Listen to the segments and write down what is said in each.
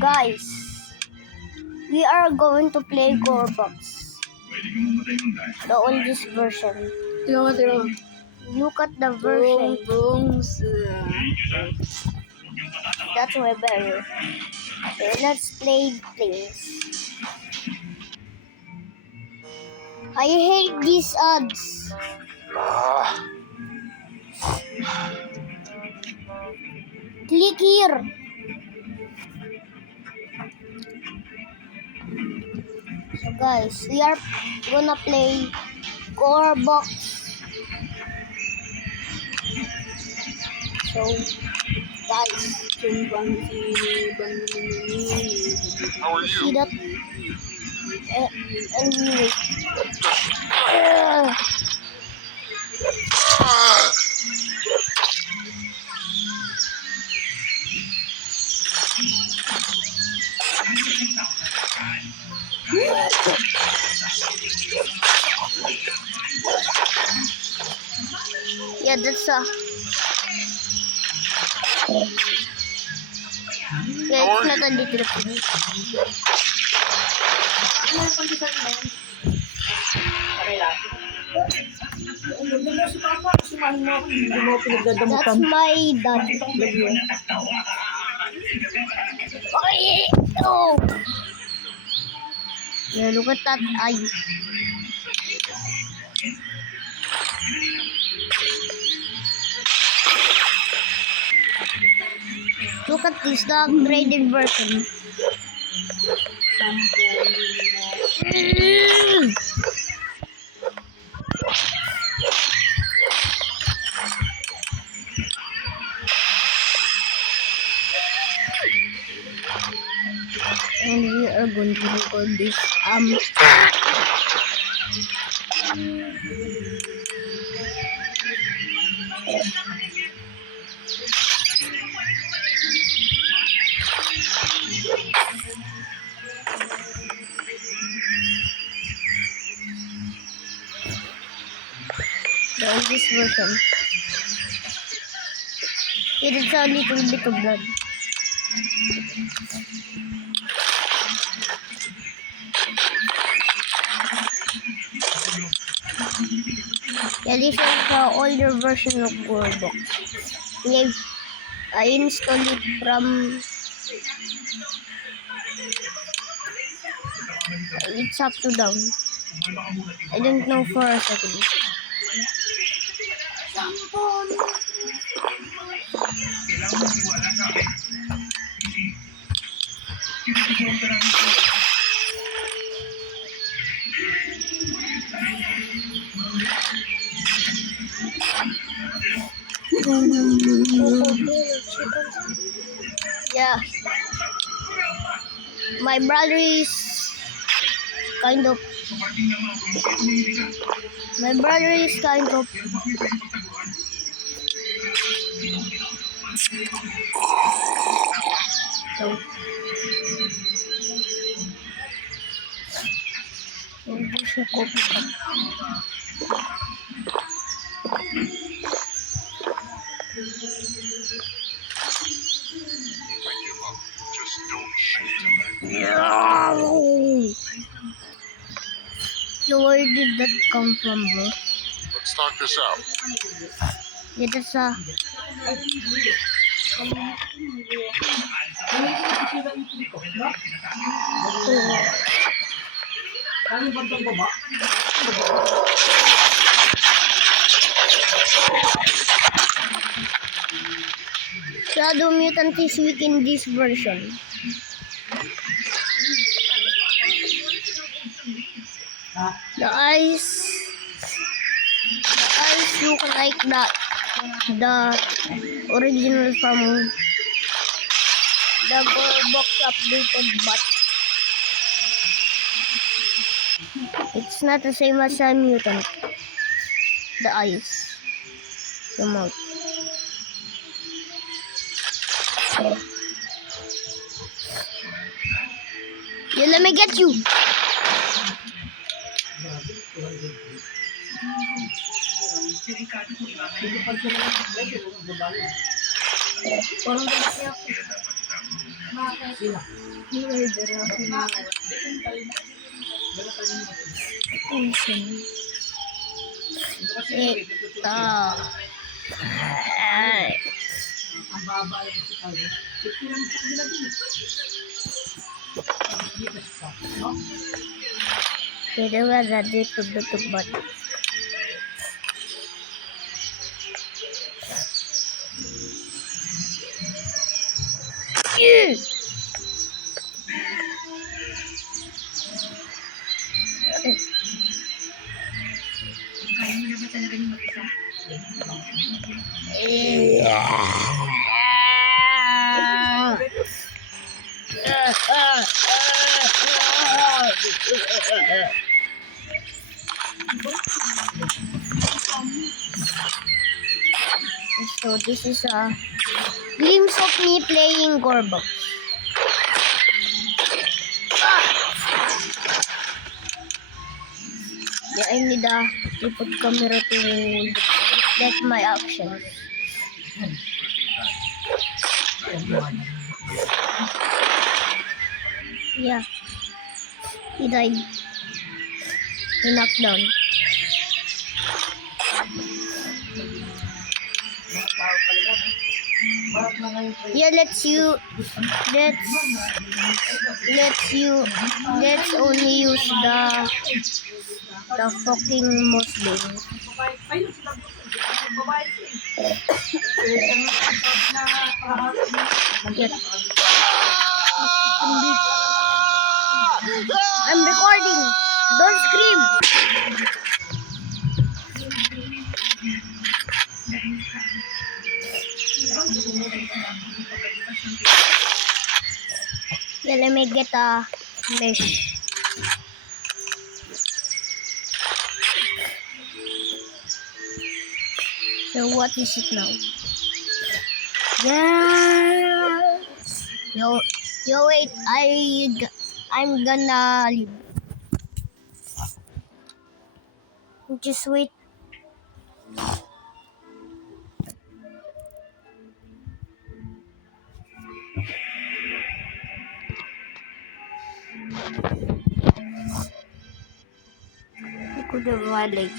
Guys, we are going to play Gorebox. The oldest version. Look at the version. That's way better. So let's play things. I hate these ads. Click here. So guys, we are gonna play Gorebox. So guys, How are see you? that? Anyway. Yeah, that's yeah, How it's are not you? a little thing. That's my dad. Ay, oh. Yeah, look at that eye. Look at this, the upgraded version. And we are going to record this. The oldest version. It is a little bit of blood. Yeah, this is the older version of Gorebox. Yeah, I installed it from. It's up to down. I don't know for a second. Yeah, my brother is kind of. My brother is kind of. So, hindi siya copycat. I give up. Just don't shoot. So where did that come from, bro? Let's talk this out. It is Shadow Mutant is weak in this version. The eyes look like that. The original from the Gorebox updated, but it's not the same as a mutant. The eyes, the mouth. Yeah, let me get you. Ito. Ay. Tidak ada di tubet-tubet. So this is a glimpse of me playing Gorbok. Yeah, I need a tripod camera to reflect my actions. Yeah, he died. He knocked down. Yeah, let's only use the fucking Muslim. Yes. I'm recording. Don't scream. Yeah, let me get a mesh. So what is it now? Yeah. Yo, wait. I'm gonna leave. Just wait. I could have violated.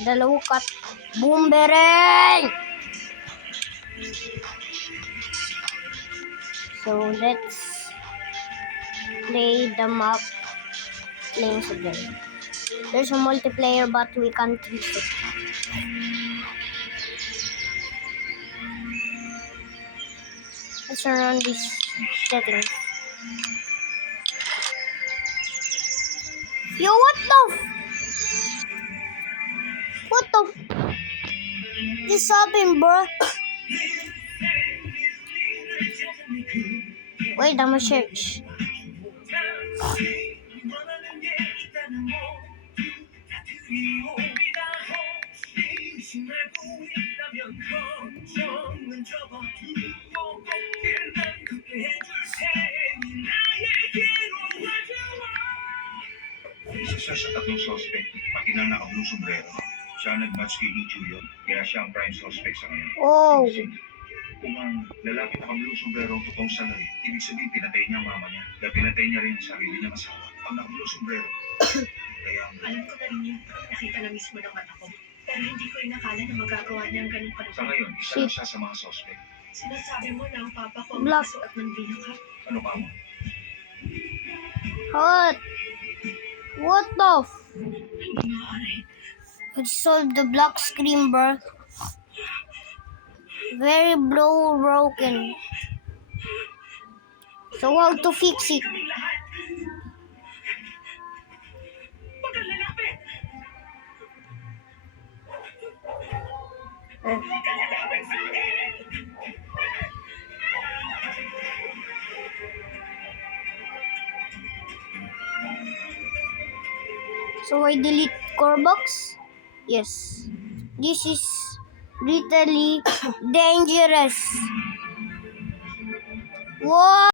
Dalawa kat boomerang. So let's play the map lanes again. There's a multiplayer but we can't reach it. Let's turn on these settings. Yo, what the this happened, bro? Wait, I'm gonna search. Isa sa tatlong suspect, pati na naka-blue sombrero. Siya nag-match kay Ichu yun, kaya siya ang prime suspect sa ngayon. Oh. Kung ang lalaki naka-blue sombrero ang totoong salari, ibig sabihin pinatay niya ang mama niya, dahil pinatay niya rin ang sarili niyang asawa. Ang naka-blue sombrero. Kaya Alam ko na rin yun. Nakita na mismo ng mata ko. Pero hindi ko inakala na magagawa niya ang ganun sa kalupit. ngayon, isa lang siya sa mga suspect. Sinasabi mo na ang papa ko ang Black. nakasuot ng binaka. Ano pa mo? What the Hindi maaari. I solved the black screen, bro. Very broken. So how to fix it? Kaming lahat. Huwag kang lalapit. Huwag kang lalapit sa akin. So I delete core box? Yes. This is literally dangerous. Whoa!